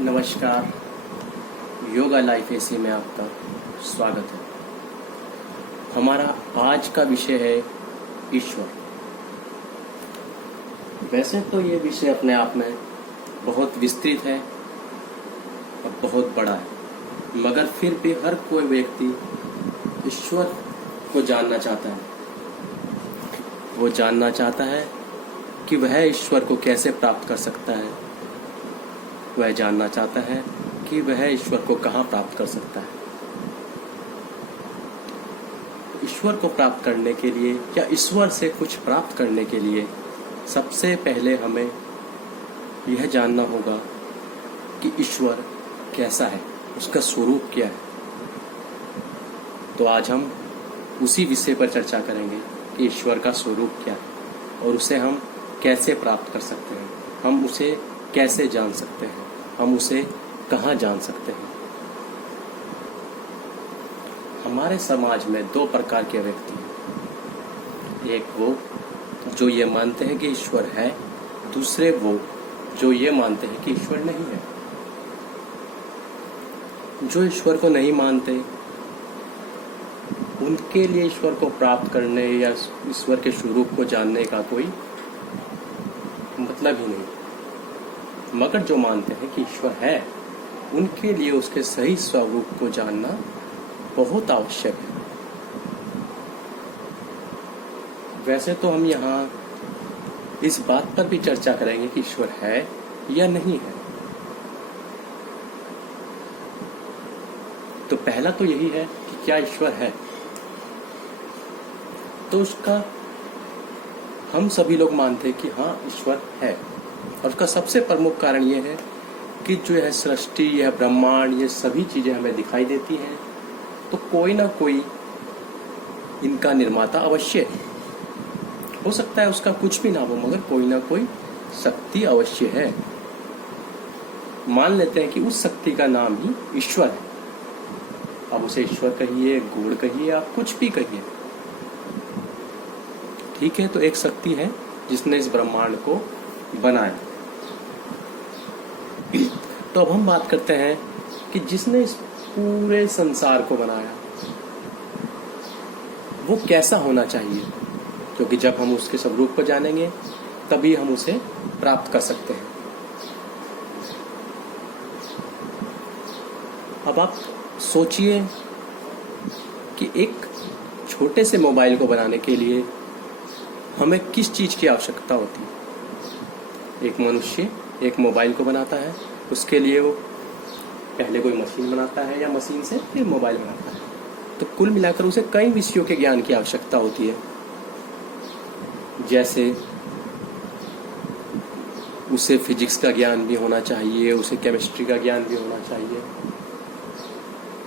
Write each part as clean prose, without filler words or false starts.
नमस्कार। Yoga life AC में आपका स्वागत है। हमारा आज का विषय है ईश्वर। वैसे तो ये विषय अपने आप में बहुत विस्तृत है और बहुत बड़ा है, मगर फिर भी हर कोई व्यक्ति ईश्वर को जानना चाहता है। वो जानना चाहता है कि वह ईश्वर को कैसे प्राप्त कर सकता है। वह जानना चाहता है कि वह ईश्वर को कहाँ प्राप्त कर सकता है। ईश्वर को प्राप्त करने के लिए या ईश्वर से कुछ प्राप्त करने के लिए सबसे पहले हमें यह जानना होगा कि ईश्वर कैसा है, उसका स्वरूप क्या है। तो आज हम उसी विषय पर चर्चा करेंगे कि ईश्वर का स्वरूप क्या है और उसे हम कैसे प्राप्त कर सकते हैं, हम उसे कैसे जान सकते हैं, हम उसे कहाँ जान सकते हैं। हमारे समाज में दो प्रकार के व्यक्ति हैं। एक वो जो ये मानते हैं कि ईश्वर है, दूसरे वो जो ये मानते हैं कि ईश्वर नहीं है। जो ईश्वर को नहीं मानते उनके लिए ईश्वर को प्राप्त करने या ईश्वर के स्वरूप को जानने का कोई मतलब ही नहीं। मगर जो मानते हैं कि ईश्वर है, उनके लिए उसके सही स्वरूप को जानना बहुत आवश्यक है। वैसे तो हम यहाँ इस बात पर भी चर्चा करेंगे कि ईश्वर है या नहीं है। तो पहला तो यही है कि क्या ईश्वर है। तो उसका हम सभी लोग मानते हैं कि हाँ, ईश्वर है। और उसका सबसे प्रमुख कारण ये है कि जो यह सृष्टि, यह ब्रह्मांड, ये सभी चीजें हमें दिखाई देती हैं, तो कोई ना कोई इनका निर्माता अवश्य है। हो सकता है उसका कुछ भी ना हो, मगर कोई ना कोई शक्ति अवश्य है। मान लेते हैं कि उस शक्ति का नाम ही ईश्वर है। अब उसे ईश्वर कहिए, गॉड कहिए, आप कुछ भी कहिए, ठीक है। तो एक शक्ति है जिसने इस ब्रह्मांड को बनाया। तो अब हम बात करते हैं कि जिसने इस पूरे संसार को बनाया वो कैसा होना चाहिए, क्योंकि जब हम उसके स्वरूप को जानेंगे तभी हम उसे प्राप्त कर सकते हैं। अब आप सोचिए कि एक छोटे से मोबाइल को बनाने के लिए हमें किस चीज की आवश्यकता होती है। एक मनुष्य एक मोबाइल को बनाता है, उसके लिए वो पहले कोई मशीन बनाता है या मशीन से फिर मोबाइल बनाता है। तो कुल मिलाकर उसे कई विषयों के ज्ञान की आवश्यकता होती है। जैसे उसे फिजिक्स का ज्ञान भी होना चाहिए, उसे केमिस्ट्री का ज्ञान भी होना चाहिए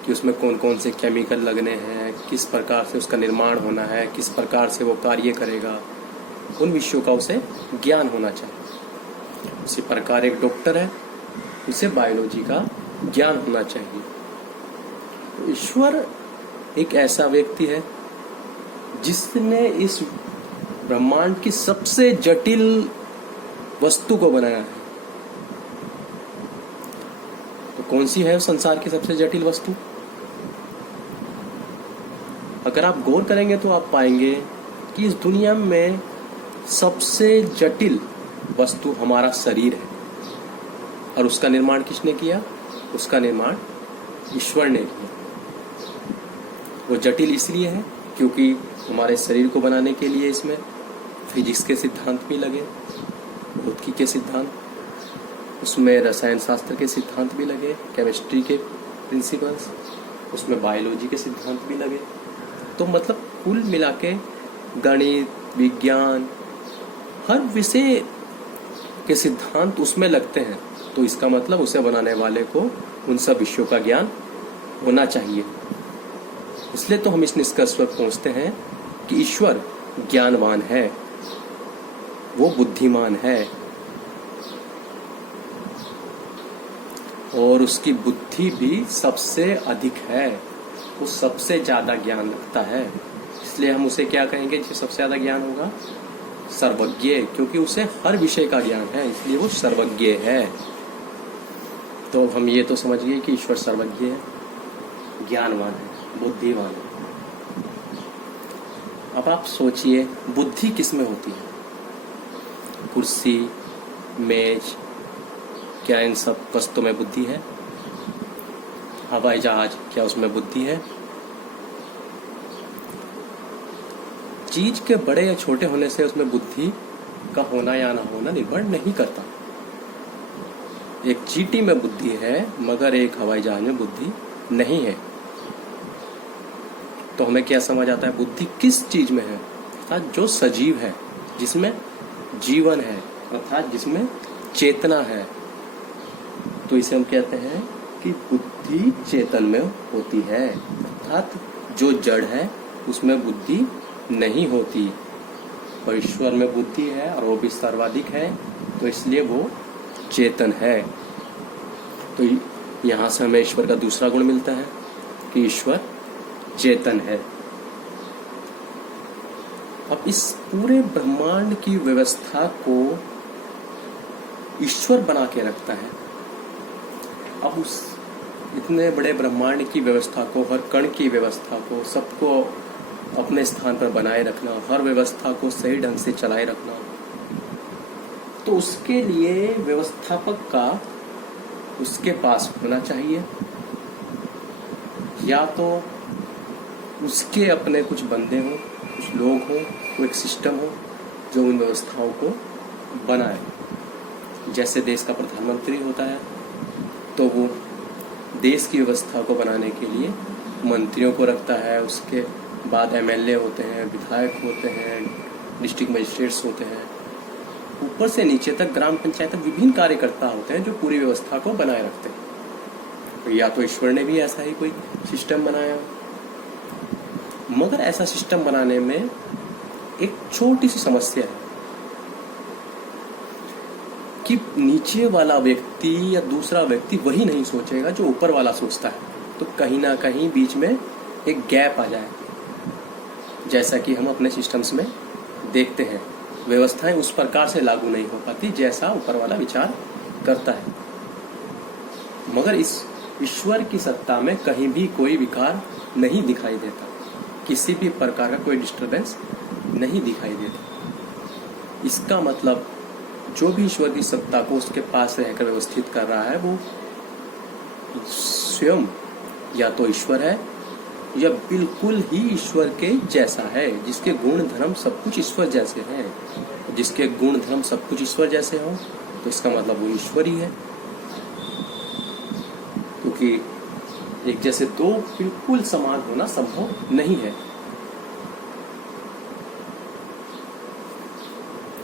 कि उसमें कौन कौन से केमिकल लगने हैं, किस प्रकार से उसका निर्माण होना है, किस प्रकार से वो कार्य करेगा, उन विषयों का उसे ज्ञान होना चाहिए। उसी प्रकार एक डॉक्टर है, उसे बायोलॉजी का ज्ञान होना चाहिए। तो ईश्वर एक ऐसा व्यक्ति है जिसने इस ब्रह्मांड की सबसे जटिल वस्तु को बनाया है। तो कौन सी है संसार की सबसे जटिल वस्तु? अगर आप गौर करेंगे तो आप पाएंगे कि इस दुनिया में सबसे जटिल वस्तु हमारा शरीर है। और उसका निर्माण किसने किया? उसका निर्माण ईश्वर ने किया। वो जटिल इसलिए है क्योंकि हमारे शरीर को बनाने के लिए इसमें फिजिक्स के सिद्धांत भी लगे, भौतिकी के सिद्धांत, उसमें रसायन शास्त्र के सिद्धांत भी लगे, केमिस्ट्री के प्रिंसिपल्स, उसमें बायोलॉजी के सिद्धांत भी लगे। तो मतलब कुल मिला के गणित, विज्ञान, हर विषय के सिद्धांत उसमें लगते हैं। तो इसका मतलब उसे बनाने वाले को उन सब विषयों का ज्ञान होना चाहिए। इसलिए तो हम इस निष्कर्ष पर पहुंचते हैं कि ईश्वर ज्ञानवान है, वो बुद्धिमान है और उसकी बुद्धि भी सबसे अधिक है। वो सबसे ज्यादा ज्ञान रखता है। इसलिए हम उसे क्या कहेंगे जो सबसे ज्यादा ज्ञान होगा? सर्वज्ञ, क्योंकि उसे हर विषय का ज्ञान है, इसलिए वो सर्वज्ञ है। तो हम ये तो समझ गए कि ईश्वर सर्वज्ञ है, ज्ञानवान है, बुद्धिमान है। अब आप सोचिए बुद्धि किस में होती है? कुर्सी, मेज, क्या इन सब वस्तुओं में बुद्धि है? हवाई जहाज, क्या उसमें बुद्धि है? चीज के बड़े या छोटे होने से उसमें बुद्धि का होना या ना होना निर्भर नहीं करता। एक चींटी में बुद्धि है मगर एक हवाई जहाज में बुद्धि नहीं है। तो हमें क्या समझ आता है बुद्धि किस चीज में है? अर्थात जो सजीव है, जिसमें जीवन है, अर्थात जिसमें चेतना है। तो इसे हम कहते हैं कि बुद्धि चेतन में होती है, अर्थात जो जड़ है उसमें बुद्धि नहीं होती। और ईश्वर में बुद्धि है और वो भी सर्वाधिक है, तो इसलिए वो चेतन है। तो यहाँ से हमें ईश्वर का दूसरा गुण मिलता है कि ईश्वर चेतन है। अब इस पूरे ब्रह्मांड की व्यवस्था को ईश्वर बना के रखता है। अब उस इतने बड़े ब्रह्मांड की व्यवस्था को, हर कण की व्यवस्था को, सबको अपने स्थान पर बनाए रखना, हर व्यवस्था को सही ढंग से चलाए रखना, तो उसके लिए व्यवस्थापक का उसके पास होना चाहिए, या तो उसके अपने कुछ बंदे हों, कुछ लोग हों, कोई एक सिस्टम हो जो उन व्यवस्थाओं को बनाए। जैसे देश का प्रधानमंत्री होता है तो वो देश की व्यवस्था को बनाने के लिए मंत्रियों को रखता है, उसके बाद एमएलए होते हैं, विधायक होते हैं, डिस्ट्रिक्ट मजिस्ट्रेट्स होते हैं, ऊपर से नीचे तक ग्राम पंचायत तक विभिन्न कार्यकर्ता होते हैं जो पूरी व्यवस्था को बनाए रखते हैं। तो या तो ईश्वर ने भी ऐसा ही कोई सिस्टम बनाया, मगर ऐसा सिस्टम बनाने में एक छोटी सी समस्या है कि नीचे वाला व्यक्ति या दूसरा व्यक्ति वही नहीं सोचेगा जो ऊपर वाला सोचता है। तो कहीं ना कहीं बीच में एक गैप आ जाए। जैसा कि हम अपने सिस्टम्स में देखते हैं, व्यवस्थाएं उस प्रकार से लागू नहीं हो पाती जैसा ऊपर वाला विचार करता है। मगर इस ईश्वर की सत्ता में कहीं भी कोई विकार नहीं दिखाई देता, किसी भी प्रकार का कोई डिस्टरबेंस नहीं दिखाई देता। इसका मतलब जो भी ईश्वर की सत्ता को उसके पास रहकर व्यवस्थित कर रहा है वो स्वयं या तो ईश्वर है या बिल्कुल ही ईश्वर के जैसा है, जिसके गुण धर्म सब कुछ ईश्वर जैसे हैं। जिसके गुण धर्म सब कुछ ईश्वर जैसे हो तो इसका मतलब वो ईश्वर ही है, क्योंकि एक जैसे दो बिल्कुल समान होना संभव नहीं है।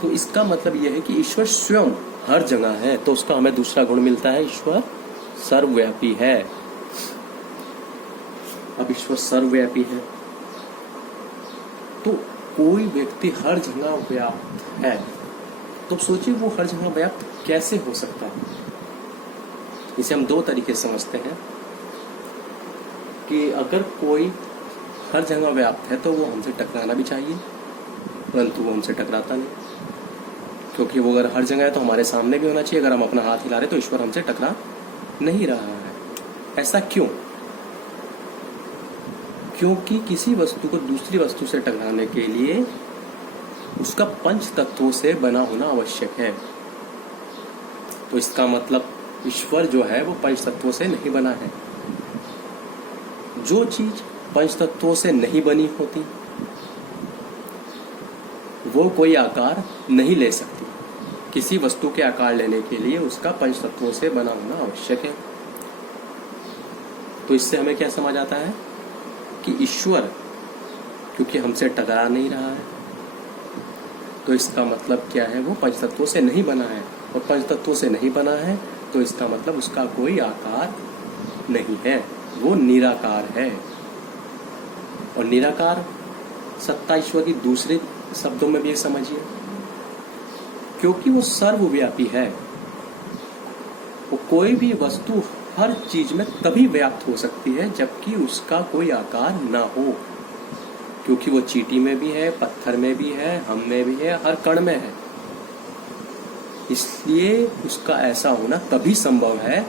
तो इसका मतलब यह है कि ईश्वर स्वयं हर जगह है, तो उसका हमें दूसरा गुण मिलता है, ईश्वर सर्वव्यापी है। अब ईश्वर सर्वव्यापी है तो कोई व्यक्ति हर जगह व्याप्त है, तो सोचिए वो हर जगह व्याप्त कैसे हो सकता है। इसे हम दो तरीके से समझते हैं कि अगर कोई हर जगह व्याप्त है तो वो हमसे टकराना भी चाहिए, परंतु वो हमसे टकराता नहीं, क्योंकि वो अगर हर जगह है तो हमारे सामने भी होना चाहिए। अगर हम अपना हाथ हिला रहे तो ईश्वर हमसे टकरा नहीं रहा है। ऐसा क्यों? क्योंकि किसी वस्तु को दूसरी वस्तु से टकराने के लिए उसका पंच तत्वों से बना होना आवश्यक है। तो इसका मतलब ईश्वर जो है वो पंच तत्वों से नहीं बना है। जो चीज पंच तत्वों से नहीं बनी होती वो कोई आकार नहीं ले सकती। किसी वस्तु के आकार लेने के लिए उसका पंच तत्वों से बना होना आवश्यक है। तो इससे हमें क्या समझ आता है कि ईश्वर क्योंकि हमसे टकरा नहीं रहा है, तो इसका मतलब क्या है, वो पंच तत्वों से नहीं बना है। और पंच तत्वों से नहीं बना है तो इसका मतलब उसका कोई आकार नहीं है, वो निराकार है। और निराकार सत्ता ईश्वर की दूसरे शब्दों में भी समझिए, क्योंकि वो सर्वव्यापी है। वो कोई भी वस्तु हर चीज में तभी व्याप्त हो सकती है जबकि उसका कोई आकार ना हो, क्योंकि वो चींटी में भी है, पत्थर में भी है, हम में भी है, हर कण में है। इसलिए उसका ऐसा होना तभी संभव है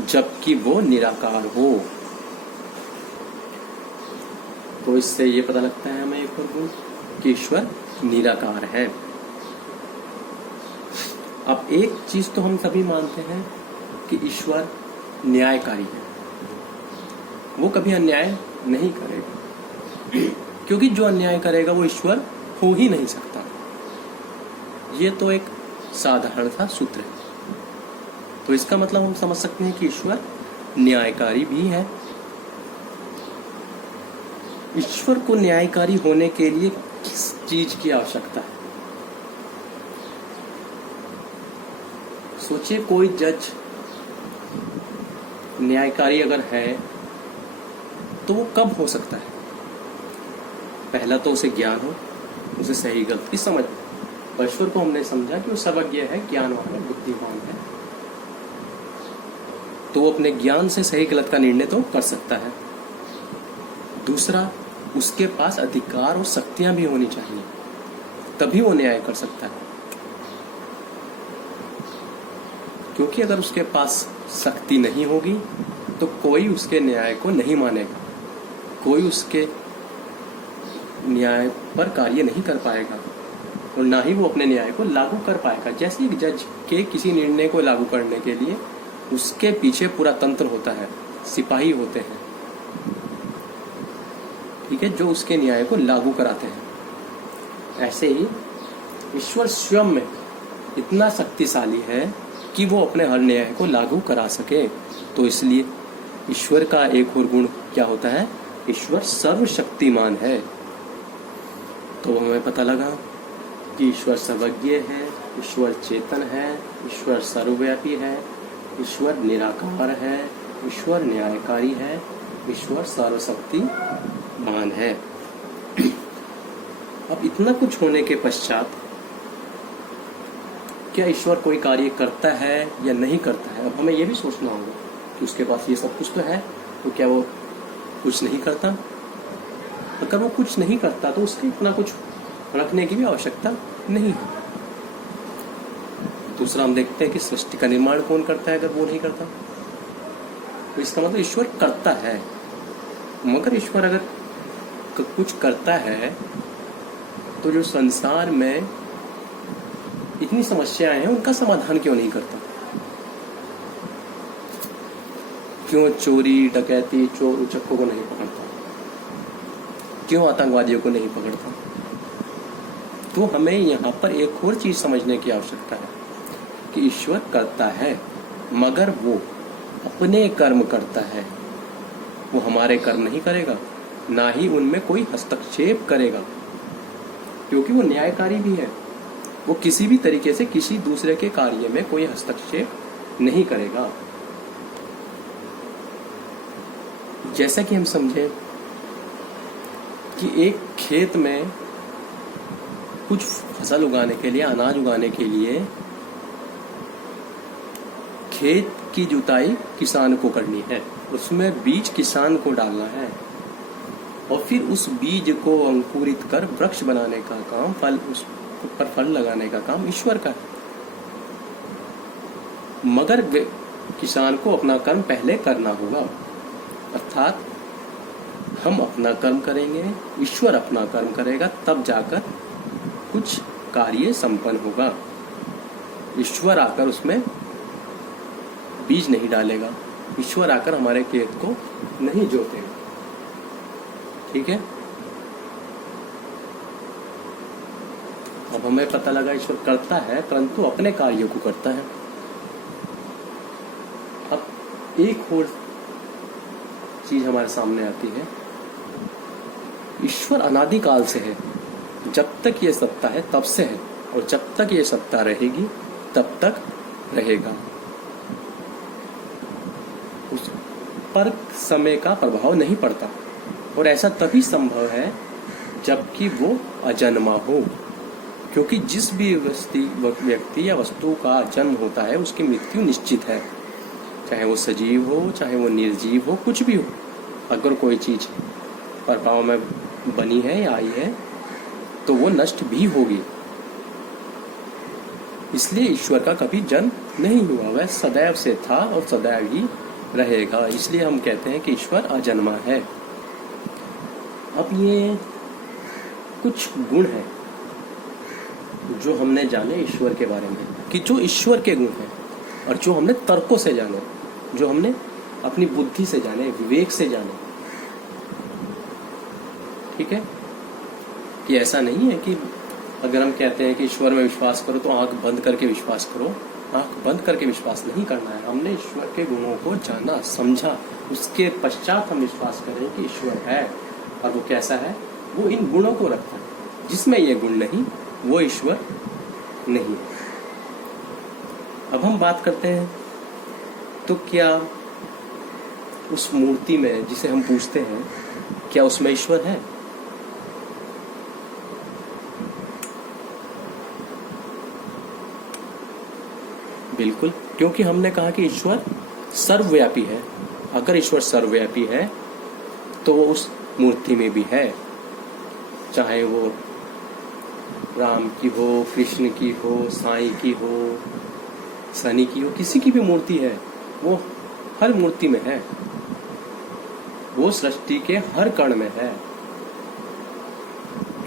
जबकि वो निराकार हो। तो इससे ये पता लगता है हमें एक और गुण कि ईश्वर निराकार है। अब एक चीज तो हम सभी मानते हैं कि ईश्वर न्यायकारी है, वो कभी अन्याय नहीं करेगा, क्योंकि जो अन्याय करेगा वो ईश्वर हो ही नहीं सकता। ये तो एक साधारण सा सूत्र है। तो इसका मतलब हम समझ सकते हैं कि ईश्वर न्यायकारी भी है। ईश्वर को न्यायकारी होने के लिए किस चीज की आवश्यकता है? सोचिए, कोई जज न्यायकारी अगर है तो वो कब हो सकता है? पहला तो उसे ज्ञान हो, उसे सही गलत की समझ। ईश्वर को हमने समझा कि वो सर्वज्ञ है, ज्ञानवान है, बुद्धिमान है, तो वो अपने ज्ञान से सही गलत का निर्णय तो कर सकता है। दूसरा, उसके पास अधिकार और शक्तियां भी होनी चाहिए, तभी वो न्याय कर सकता है। क्योंकि अगर उसके पास शक्ति नहीं होगी तो कोई उसके न्याय को नहीं मानेगा, कोई उसके न्याय पर कार्य नहीं कर पाएगा और ना ही वो अपने न्याय को लागू कर पाएगा। जैसे एक जज के किसी निर्णय को लागू करने के लिए उसके पीछे पूरा तंत्र होता है, सिपाही होते हैं, ठीक है, जो उसके न्याय को लागू कराते हैं। ऐसे ही ईश्वर स्वयं में इतना शक्तिशाली है कि वो अपने हर न्याय को लागू करा सके। तो इसलिए ईश्वर का एक और गुण क्या होता है? ईश्वर सर्वशक्तिमान है। तो हमें पता लगा कि ईश्वर सर्वज्ञ है, ईश्वर चेतन है, ईश्वर सर्वव्यापी है, ईश्वर निराकार है, ईश्वर न्यायकारी है, ईश्वर सर्वशक्तिमान है। अब इतना कुछ होने के पश्चात क्या ईश्वर कोई कार्य करता है या नहीं करता है? अब हमें यह भी सोचना होगा कि उसके पास ये सब कुछ तो है, तो क्या वो कुछ नहीं करता? अगर वो कुछ नहीं करता तो उसके इतना कुछ रखने की भी आवश्यकता नहीं है। दूसरा, हम देखते हैं कि सृष्टि का निर्माण कौन करता है अगर वो नहीं करता? तो इसका मतलब ईश्वर करता है। मगर ईश्वर अगर कुछ करता है तो जो संसार में इतनी समस्याएं हैं उनका समाधान क्यों नहीं करता? क्यों चोरी डकैती चोर उचक्कों को नहीं पकड़ता? क्यों आतंकवादियों को नहीं पकड़ता? तो हमें यहाँ पर एक और चीज समझने की आवश्यकता है कि ईश्वर करता है, मगर वो अपने कर्म करता है। वो हमारे कर्म नहीं करेगा, ना ही उनमें कोई हस्तक्षेप करेगा, क्योंकि वो न्यायकारी भी है। वो किसी भी तरीके से किसी दूसरे के कार्य में कोई हस्तक्षेप नहीं करेगा। जैसा कि हम समझे कि एक खेत में कुछ फसल उगाने के लिए, अनाज उगाने के लिए खेत की जुताई किसान को करनी है, उसमें बीज किसान को डालना है और फिर उस बीज को अंकुरित कर वृक्ष बनाने का काम, फल उस पर फल लगाने का काम ईश्वर का है। मगर किसान को अपना कर्म पहले करना होगा, अर्थात हम अपना कर्म करेंगे, ईश्वर अपना कर्म करेगा, तब जाकर कुछ कार्य संपन्न होगा। ईश्वर आकर उसमें बीज नहीं डालेगा, ईश्वर आकर हमारे खेत को नहीं जोतेगा। ठीक है, अब हमें पता लगा ईश्वर करता है परंतु अपने कार्यों को करता है। अब एक और चीज हमारे सामने आती है, ईश्वर अनादिकाल से है। जब तक ये सत्ता है तब से है, और जब तक ये सत्ता रहेगी तब तक रहेगा। उस पर समय का प्रभाव नहीं पड़ता, और ऐसा तभी संभव है जबकि वो अजन्मा हो, क्योंकि जिस भी व्यक्ति या वस्तु का जन्म होता है उसकी मृत्यु निश्चित है, चाहे वो सजीव हो चाहे वो निर्जीव हो, कुछ भी हो। अगर कोई चीज प्रभाव में बनी है या आई है तो वो नष्ट भी होगी। इसलिए ईश्वर का कभी जन्म नहीं हुआ, वह सदैव से था और सदैव ही रहेगा। इसलिए हम कहते हैं कि ईश्वर अजन्मा है। अब ये कुछ गुण हैं जो हमने जाने ईश्वर के बारे में, कि जो ईश्वर के गुण हैं और जो हमने तर्कों से जाने, जो हमने अपनी बुद्धि से जाने, विवेक से जाने। ठीक है, कि ऐसा नहीं है कि अगर हम कहते हैं कि ईश्वर में विश्वास करो तो आंख बंद करके विश्वास करो। आंख बंद करके विश्वास नहीं करना है। हमने ईश्वर के गुणों को जाना, समझा, उसके पश्चात हम विश्वास करें कि ईश्वर है। और वो कैसा है? वो इन गुणों को रखता है। जिसमें ये गुण नहीं वो ईश्वर नहीं है। अब हम बात करते हैं, तो क्या उस मूर्ति में जिसे हम पूजते हैं, क्या उसमें ईश्वर है? बिल्कुल, क्योंकि हमने कहा कि ईश्वर सर्वव्यापी है। अगर ईश्वर सर्वव्यापी है तो वो उस मूर्ति में भी है, चाहे वो राम की हो, कृष्ण की हो, साईं की हो, शनि की हो, किसी की भी मूर्ति है, वो हर मूर्ति में है। वो सृष्टि के हर कण में है,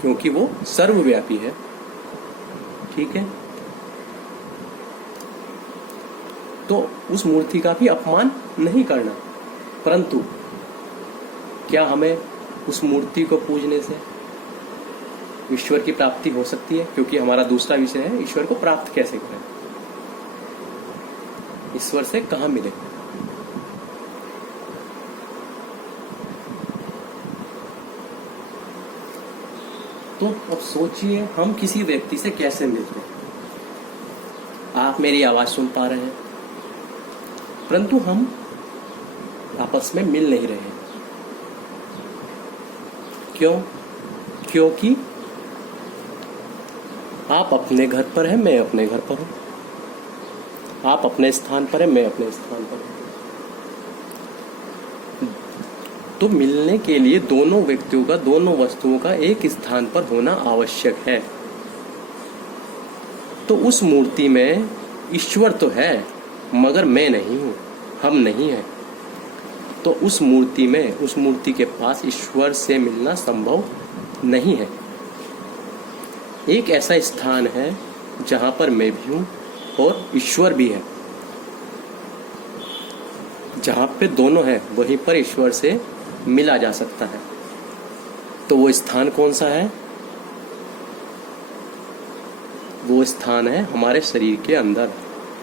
क्योंकि वो सर्वव्यापी है। ठीक है, तो उस मूर्ति का भी अपमान नहीं करना, परंतु क्या हमें उस मूर्ति को पूजने से ईश्वर की प्राप्ति हो सकती है? क्योंकि हमारा दूसरा विषय है ईश्वर को प्राप्त कैसे करें, ईश्वर से कहां मिले। तो अब सोचिए, हम किसी व्यक्ति से कैसे मिलते हैं। आप मेरी आवाज सुन पा रहे हैं, परंतु हम आपस में मिल नहीं रहे हैं। क्यों? क्योंकि आप अपने घर पर हैं, मैं अपने घर पर हूं। आप अपने स्थान पर हैं, मैं अपने स्थान पर हूं। तो मिलने के लिए दोनों व्यक्तियों का, दोनों वस्तुओं का एक स्थान पर होना आवश्यक है। तो उस मूर्ति में ईश्वर तो है, मगर मैं नहीं हूं, हम नहीं हैं। तो उस मूर्ति में, उस मूर्ति के पास ईश्वर से मिलना संभव नहीं है। एक ऐसा स्थान है जहां पर मैं भी हूं और ईश्वर भी है। जहां पे दोनों हैं, वहीं पर ईश्वर से मिला जा सकता है। तो वो स्थान कौन सा है? वो स्थान है हमारे शरीर के अंदर,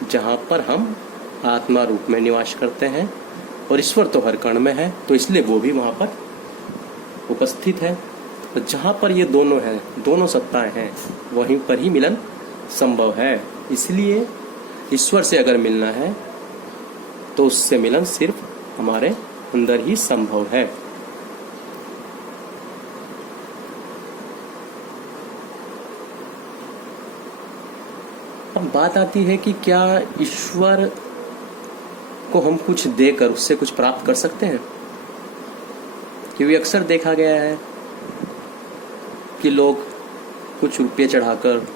जहां पर हम आत्मा रूप में निवास करते हैं और ईश्वर तो हर कण में है, तो इसलिए वो भी वहां पर उपस्थित है। तो जहां पर ये दोनों हैं, दोनों सत्ताएं हैं, वहीं पर ही मिलन संभव है। इसलिए ईश्वर से अगर मिलना है तो उससे मिलन सिर्फ हमारे अंदर ही संभव है। अब बात आती है कि क्या ईश्वर को हम कुछ देकर उससे कुछ प्राप्त कर सकते हैं? क्योंकि अक्सर देखा गया है कि लोग कुछ रुपये चढ़ाकर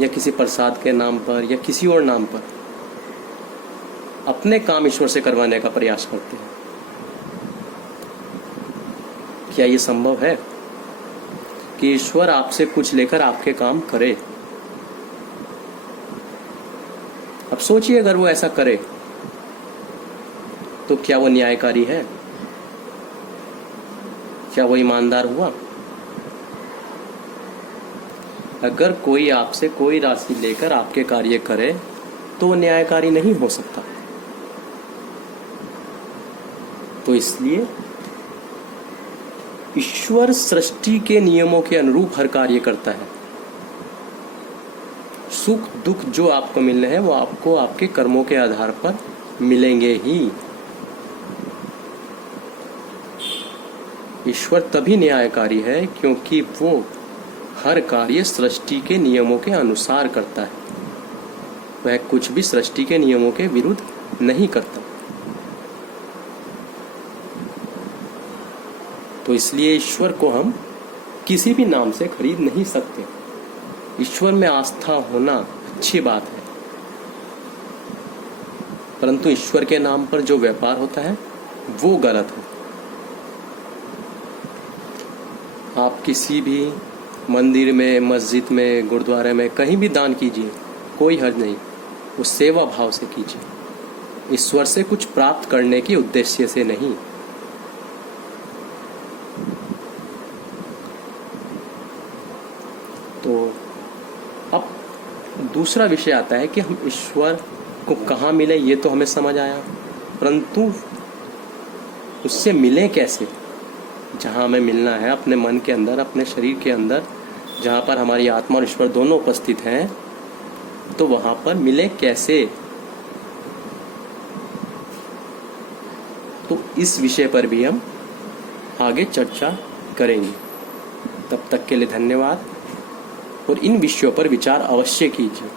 या किसी प्रसाद के नाम पर या किसी और नाम पर अपने काम ईश्वर से करवाने का प्रयास करते हैं। क्या ये संभव है कि ईश्वर आपसे कुछ लेकर आपके काम करे? अब सोचिए, अगर वो ऐसा करे तो क्या वो न्यायकारी है? क्या वो ईमानदार हुआ? अगर कोई आपसे कोई राशि लेकर आपके कार्य करे तो वो न्यायकारी नहीं हो सकता। तो इसलिए ईश्वर सृष्टि के नियमों के अनुरूप हर कार्य करता है। सुख दुख जो आपको मिलने हैं वो आपको आपके कर्मों के आधार पर मिलेंगे ही। ईश्वर तभी न्यायकारी है क्योंकि वो हर कार्य सृष्टि के नियमों के अनुसार करता है। वह कुछ भी सृष्टि के नियमों के विरुद्ध नहीं करता। तो इसलिए ईश्वर को हम किसी भी नाम से खरीद नहीं सकते। ईश्वर में आस्था होना अच्छी बात है, परंतु ईश्वर के नाम पर जो व्यापार होता है वो गलत है। आप किसी भी मंदिर में, मस्जिद में, गुरुद्वारे में कहीं भी दान कीजिए, कोई हर्ज नहीं, वो सेवा भाव से कीजिए, ईश्वर से कुछ प्राप्त करने के उद्देश्य से नहीं। तो अब दूसरा विषय आता है कि हम ईश्वर को कहाँ मिले, ये तो हमें समझ आया, परंतु उससे मिले कैसे। जहाँ हमें मिलना है अपने मन के अंदर, अपने शरीर के अंदर, जहाँ पर हमारी आत्मा और ईश्वर दोनों उपस्थित हैं, तो वहाँ पर मिले कैसे। तो इस विषय पर भी हम आगे चर्चा करेंगे। तब तक के लिए धन्यवाद, और इन विषयों पर विचार अवश्य कीजिए।